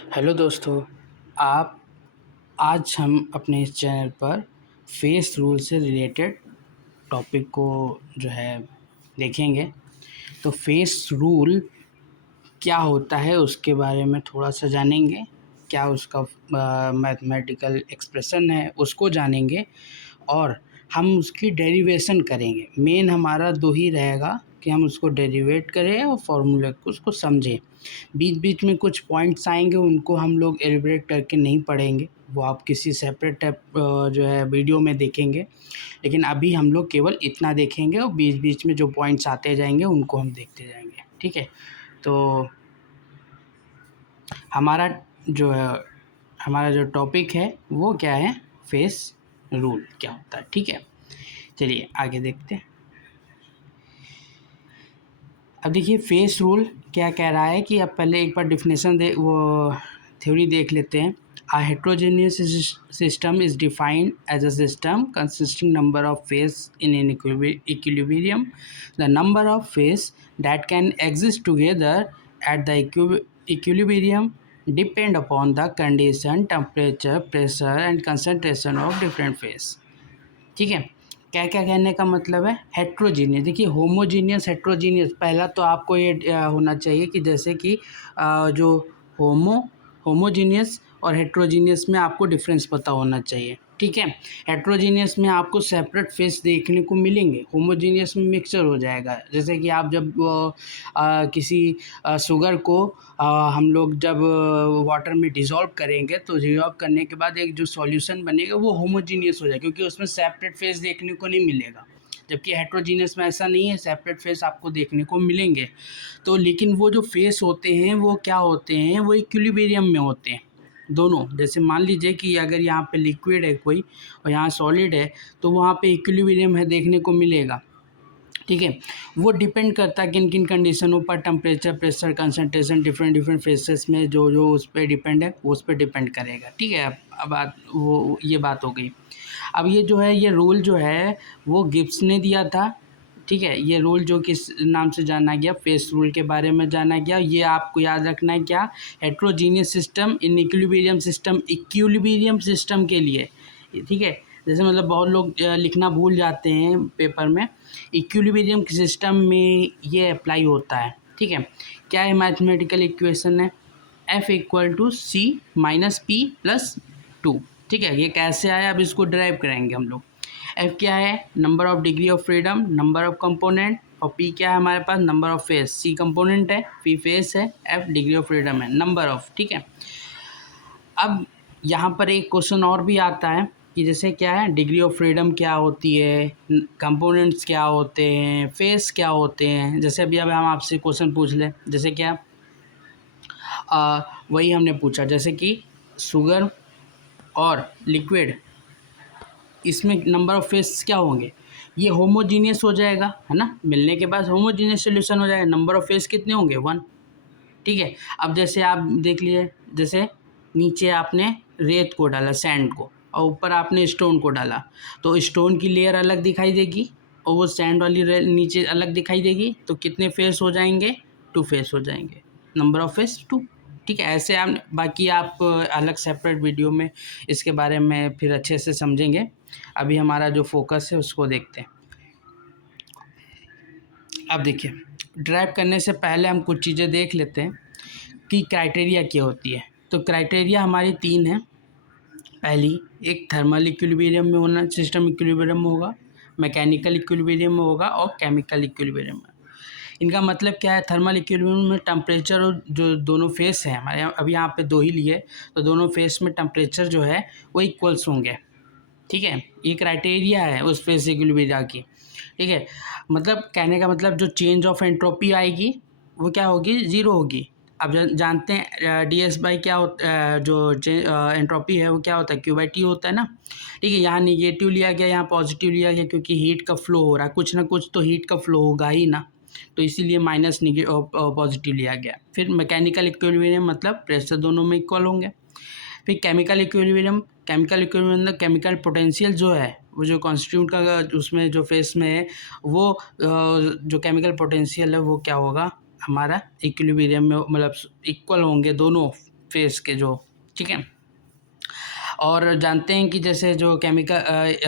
Hello दोस्तों, आप आज हम अपने इस चैनल पर फेस रूल से रिलेटेड टॉपिक को जो है देखेंगे। तो फेस रूल क्या होता है उसके बारे में थोड़ा-सा जानेंगे, क्या उसका मैथमेटिकल एक्सप्रेशन है उसको जानेंगे और हम उसकी डेरिवेशन करेंगे। मेन हमारा 2 ही रहेगा कि हम उसको डेरिवेट करें और फ़ॉर्मूले को उसको समझें। बीच-बीच में कुछ पॉइंट्स आएँगे उनको हम लोग एलिब्रेट करके नहीं पढ़ेंगे, वो आप किसी सेपरेट जो है वीडियो में देखेंगे। लेकिन अभी हम लोग केवल इतना देखेंगे और बीच-बीच में जो पॉइंट्स आते जाएँगे उनको हम देखते जाएँगे, ठीक है? तो हमारा जो है हमारा जो टॉपिक है वो क्या है? फेस रूल क्या होता है, ठीक है? चलिए आगे देखते हैं। अब देखिए फेस रूल क्या कह रहा है कि अब पहले एक बार डेफिनेशन थ्योरी देख लेते हैं। A heterogeneous system is defined as a system consisting number of phase in an equilibrium. The number of phase that can exist together at the equilibrium depend upon the condition, temperature, pressure and concentration of different phase. ठीक है, क्या क्या कहने का मतलब है? Heterogeneous. देखिए homogeneous heterogeneous पहला तो आपको ये होना चाहिए कि जैसे कि जो होमोजीनियस और हेट्रोजीनियस में आपको डिफरेंस पता होना चाहिए, ठीक है? हेट्रोजीनियस में आपको सेपरेट फेस देखने को मिलेंगे, होमोजीनियस में मिक्सचर हो जाएगा। जैसे कि आप जब किसी शुगर को हम लोग जब वाटर में डिज़ोल्व करेंगे तो डिज़ोल्व करने के बाद एक जो सॉल्यूशन बनेगा वो होमोजीनियस हो जाएगा, क्योंकि उसमें सेपरेट फेस देखने को नहीं मिलेगा। जबकि हेट्रोजीनियस में ऐसा नहीं है, सेपरेट फेस आपको देखने को मिलेंगे। तो लेकिन वो जो फेस होते हैं वो क्या होते हैं? वो इक्विलिब्रियम में होते हैं दोनों। जैसे मान लीजिए कि अगर यहाँ पे लिक्विड है कोई और यहाँ सॉलिड है तो वहाँ पे इक्विलिब्रियम है देखने को मिलेगा, ठीक है? वो डिपेंड करता है किन-किन कंडीशनों पर, temperature, pressure, concentration, different phases में जो उस पे डिपेंड है, वो उस पे डिपेंड करेगा, ठीक है? अब ये बात हो गई। अब ये जो है ये रूल जो है वो गिब्स ने दिया था, ठीक है? ये रूल जो किस नाम से जाना गया? फेस रूल के बारे में जाना गया। ये आपको याद रखना है क्या? Heterogeneous system in equilibrium system के लिए, ठीक है? जैसे मतलब बहुत लोग लिखना भूल जाते हैं पेपर में। इक्विलिब्रियम सिस्टम में ये अप्लाई होता है, ठीक है? क्या है मैथमेटिकल इक्वेशन है? F equal to C minus P plus two, ठीक है? ये कैसे आया अब इसको ड्राइव कराएंगे हम लोग। F क्या है? Number of degree of freedom, number of component, और P क्या है हमारे पास? Number of phase. C component है, P फेस है, F डिग्री ऑफ फ्रीडम है, नंबर ऑफ, ठीक है? अब यहाँ पर एक क्वेश्चन और भी आता है कि जैसे क्या है, डिग्री ऑफ फ्रीडम क्या होती है, कंपोनेंट्स क्या होते हैं, फेस क्या होते हैं। जैसे अभी अब हम आपसे क्वेश्चन पूछ लें, जैसे क्या वही हमने पूछा, जैसे कि शुगर और लिक्विड, इसमें नंबर ऑफ फेस क्या होंगे? ये होमोजीनियस हो जाएगा, है ना? मिलने के बाद होमोजीनियस सॉल्यूशन हो जाएगा। नंबर ऑफ फेस कितने होंगे? 1, ठीक है? अब जैसे आप देख लीजिए, जैसे नीचे आपने रेत को डाला, सैंड को, और ऊपर आपने स्टोन को डाला, तो स्टोन की लेयर अलग दिखाई देगी और वो सैंड वाली नीचे अलग दिखाई देगी। तो कितने फेस हो जाएंगे? 2 फेस हो जाएंगे। नंबर ऑफ फेस 2, ठीक है? ऐसे आप बाकी आप अलग सेपरेट वीडियो में इसके बारे में फिर अच्छे से समझेंगे। अभी हमारा जो फोकस है उसको देखते हैं। अब देखिए, ड्राइव करने से पहले हम कुछ चीज़ें देख लेते हैं कि क्राइटेरिया क्या होती है। तो क्राइटेरिया हमारी 3 हैं। पहली, एक थर्मल इक्विलिब्रियम में होना, सिस्टम इक्विलिब्रियम में होगा, मैकेनिकल इक्विलिब्रियम में होगा और केमिकल इक्विलिब्रियम में। इनका मतलब क्या है? थर्मल इक्विलिब्रियम में टेम्परेचर और जो दोनों फेस हैं हमारे अभी यहाँ पे 2 ही लिए, तो दोनों फेस में टेम्परेचर जो है वो इक्वल्स होंगे, ठीक है? ये क्राइटेरिया है उस फेस इक्विलिब्रियम की, ठीक है? मतलब कहने का मतलब जो चेंज ऑफ एंट्रोपी आएगी वो क्या होगी? 0 होगी। अब जानते हैं ds/, क्या होता है जो एंट्रोपी है वो क्या होता है? Q/T होता है ना, ठीक है? यहाँ निगेटिव लिया गया, यहाँ पॉजिटिव लिया गया, क्योंकि हीट का फ्लो हो रहा है, कुछ ना कुछ तो हीट का फ्लो होगा ही ना, तो इसीलिए माइनस पॉजिटिव लिया गया। फिर मैकेनिकल इक्विलिब्रियम मतलब प्रेशर दोनों में इक्वल होंगे। फिर केमिकल इक्विलिब्रियम, मतलब केमिकल पोटेंशियल जो है वो जो कॉन्स्टिट्यूट का उसमें जो फेस में है वो जो केमिकल पोटेंशियल है वो क्या होगा? हमारा इक्विलिब्रियम में, मतलब इक्वल होंगे दोनों, फेस के जो, ठीक है। और जानते हैं कि जैसे जो केमिकल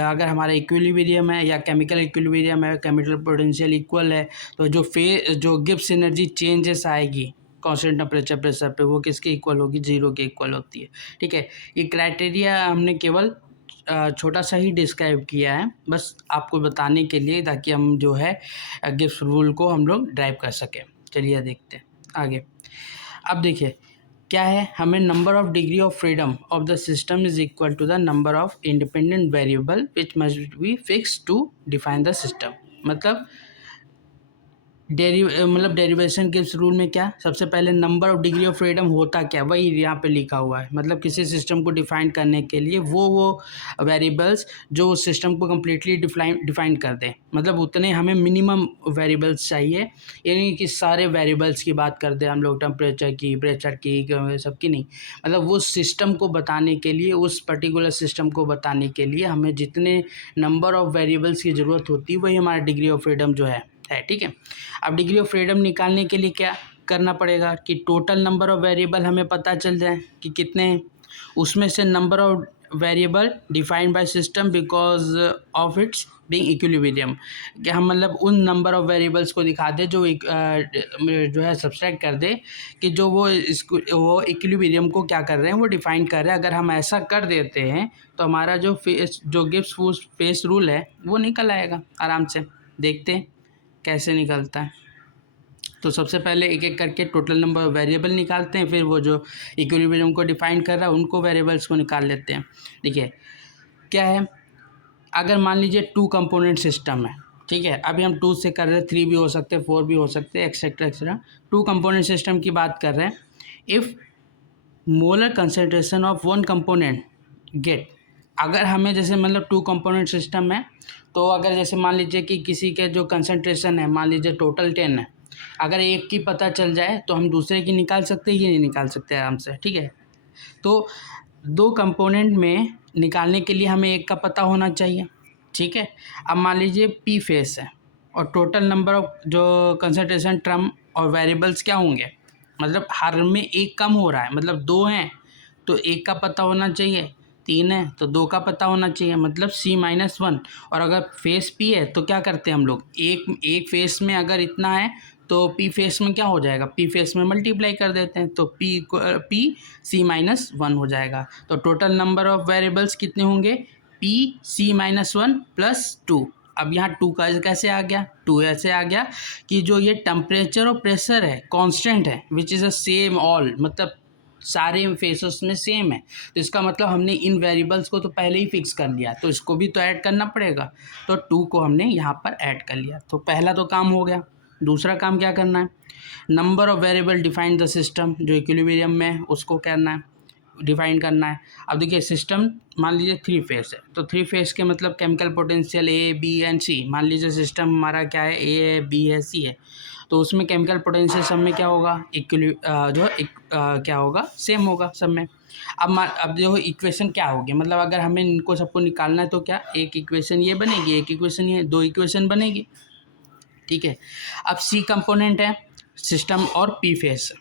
अगर हमारा इक्विलिब्रियम है या केमिकल इक्विलिब्रियम है, केमिकल पोटेंशियल इक्वल है, तो जो गिब्स एनर्जी चेंजेस आएगी कांस्टेंट टेम्परेचर प्रेशर पे, वो किसके इक्वल होगी, जीरो के इक्वल होती है, ठीक है। ये क्राइटेरिया हमने केवल छोटा सा ही डिस्क्राइब किया है, बस आपको बताने के लिए, ताकि हम जो है गिब्स रूल को हम लोग ड्राइव कर सकें। चलिए देखते हैं आगे। अब देखिए क्या है, हमें number of degree of freedom of the system is equal to the number of independent variable which must be fix to define the system. मतलब डेरिवेशन के इस रूल में क्या, सबसे पहले number of degree of freedom होता क्या, वही यहाँ पे लिखा हुआ है। मतलब किसी सिस्टम को डिफाइन करने के लिए वो वेरिएबल्स जो उस सिस्टम को कम्प्लीटली डिफाइन कर दें, मतलब उतने हमें मिनिमम वेरिएबल्स चाहिए, यानी कि सारे वेरिएबल्स की बात करते हैं हम लोग, टेम्परेचर की, प्रेशर की, सबकी नहीं। मतलब वो सिस्टम को बताने के लिए, उस पर्टिकुलर सिस्टम को बताने के लिए हमें जितने नंबर ऑफ वेरिएबल्स की ज़रूरत होती है, वही हमारा डिग्री ऑफ फ्रीडम जो है, ठीक है। अब डिग्री ऑफ फ्रीडम निकालने के लिए क्या करना पड़ेगा कि टोटल नंबर ऑफ वेरिएबल हमें पता चल जाए कि कितने हैं, उसमें से number of variable defined by system because of its being equilibrium, कि हम मतलब उन नंबर ऑफ वेरिएबल्स को दिखा दे जो जो है सब्सट्रैक्ट कर दे, कि जो वो इक्विलिब्रियम को क्या कर रहे हैं, वो डिफाइन कर रहे हैं। अगर हम ऐसा कर देते हैं तो हमारा जो गिब्स फेस रूल है वो निकल आएगा आराम से। देखते हैं कैसे निकलता है। तो सबसे पहले एक एक करके टोटल नंबर ऑफ वेरिएबल निकालते हैं, फिर वो जो इक्विलिब्रियम को डिफाइन कर रहा है उनको वेरिएबल्स को निकाल लेते हैं। देखिए क्या है, अगर मान लीजिए 2 कंपोनेंट सिस्टम है, ठीक है, अभी हम 2 से कर रहे हैं, 3 भी हो सकते हैं, 4 भी हो सकते हैं, एक्सेट्रा एक्सेट्रा। 2 कंपोनेंट सिस्टम की बात कर रहे हैं। If molar concentration of 1 component get, अगर हमें जैसे मतलब 2 कंपोनेंट सिस्टम है, तो अगर जैसे मान लीजिए कि किसी के जो कंसनट्रेशन है, मान लीजिए टोटल 10 है, अगर एक की पता चल जाए तो हम दूसरे की निकाल सकते हैं, ये नहीं निकाल सकते आराम से, ठीक है। तो 2 कंपोनेंट में निकालने के लिए हमें एक का पता होना चाहिए, ठीक है। अब मान लीजिए पी फेस है और टोटल नंबर ऑफ जो कंसनट्रेशन टर्म और वेरिएबल्स क्या होंगे, मतलब हर में एक कम हो रहा है, मतलब 2 हैं तो एक का पता होना चाहिए, 3 है तो 2 का पता होना चाहिए, मतलब C-1। और अगर फेस P है तो क्या करते हैं हम लोग, एक फेस में अगर इतना है तो P फेस में क्या हो जाएगा, P फेस में मल्टीप्लाई कर देते हैं, तो P C-1 हो जाएगा। तो टोटल नंबर ऑफ वेरिएबल्स कितने होंगे, P C-1 प्लस 2। अब यहाँ 2 का कैसे आ गया, 2 ऐसे आ गया कि जो ये टेम्परेचर और प्रेशर है कांस्टेंट है, which is a same all, मतलब सारे फेसेस में सेम है। तो इसका मतलब हमने इन वेरिएबल्स को तो पहले ही फिक्स कर लिया, तो इसको भी तो ऐड करना पड़ेगा। तो 2 को हमने यहाँ पर ऐड कर लिया, तो पहला तो काम हो गया। दूसरा काम क्या करना है, number of variable define the system, जो इक्विलिब्रियम में है उसको करना है, डिफाइन करना है। अब देखिए सिस्टम मान लीजिए 3 फेस है, तो 3 फेस के मतलब chemical potential A B and C, मान लीजिए सिस्टम हमारा क्या है, A है, B है, C है, तो उसमें केमिकल पोटेंशियल सब में क्या होगा, क्या होगा, सेम होगा सब में। अब देखो इक्वेशन क्या होगी, मतलब अगर हमें इनको सबको निकालना है तो क्या, एक इक्वेशन ये बनेगी, एक इक्वेशन ये, 2 इक्वेशन बनेगी, ठीक है। अब C कंपोनेंट है सिस्टम और P फेस,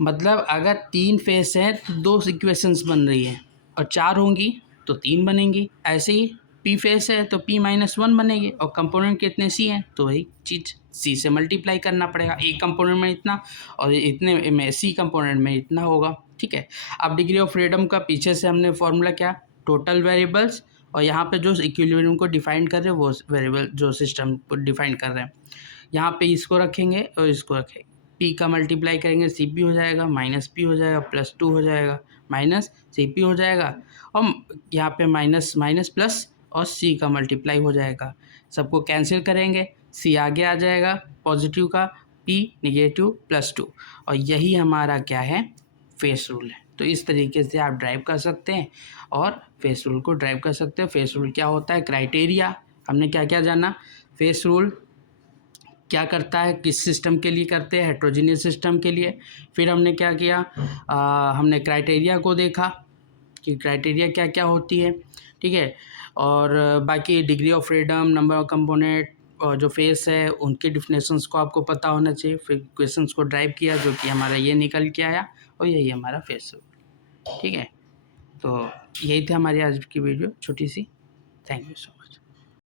मतलब अगर 3 फेस हैं तो 2 इक्वेशंस बन रही हैं, और 4 होंगी तो 3 बनेंगी। ऐसे ही P फेस है तो P-1 बनेगी, और कंपोनेंट कितने C हैं तो वही चीज़ C से मल्टीप्लाई करना पड़ेगा, एक कंपोनेंट में इतना और इतने में C कंपोनेंट में इतना होगा, ठीक है। अब डिग्री ऑफ फ्रीडम का पीछे से हमने फॉर्मूला क्या, टोटल वेरिएबल्स, और यहाँ पे जो इक्विलिब्रियम को डिफाइन कर रहे हैं वो वेरिएबल जो सिस्टम को डिफाइन कर रहे हैं, यहाँ पे इसको रखेंगे और इसको रखेंगे, P का मल्टीप्लाई करेंगे CP हो जाएगा, माइनस P हो जाएगा, प्लस 2 हो जाएगा, माइनस CP हो जाएगा, और यहाँ पे माइनस माइनस प्लस और C का मल्टीप्लाई हो जाएगा। सबको कैंसिल करेंगे, C आगे आ जाएगा पॉजिटिव का, P निगेटिव प्लस 2, और यही हमारा क्या है, फेस रूल है। तो इस तरीके से आप ड्राइव कर सकते हैं और फेस रूल को ड्राइव कर सकते हैं। फेस रूल क्या होता है, क्राइटेरिया, हमने क्या क्या जाना, फेस रूल क्या करता है, किस सिस्टम के लिए करते हैं, हेट्रोजीनियस सिस्टम के लिए। फिर हमने क्या किया, हमने क्राइटेरिया को देखा कि क्राइटेरिया क्या क्या होती है, ठीक है। और बाकी degree of freedom, number of component और जो फेस है उनके डिफिनेशंस को आपको पता होना चाहिए। फिर क्वेश्चंस को ड्राइव किया जो कि हमारा ये निकल के आया, और यही हमारा फेस होगा। ठीक है, तो यही थी हमारी आज की वीडियो छोटी सी। Thank you so much.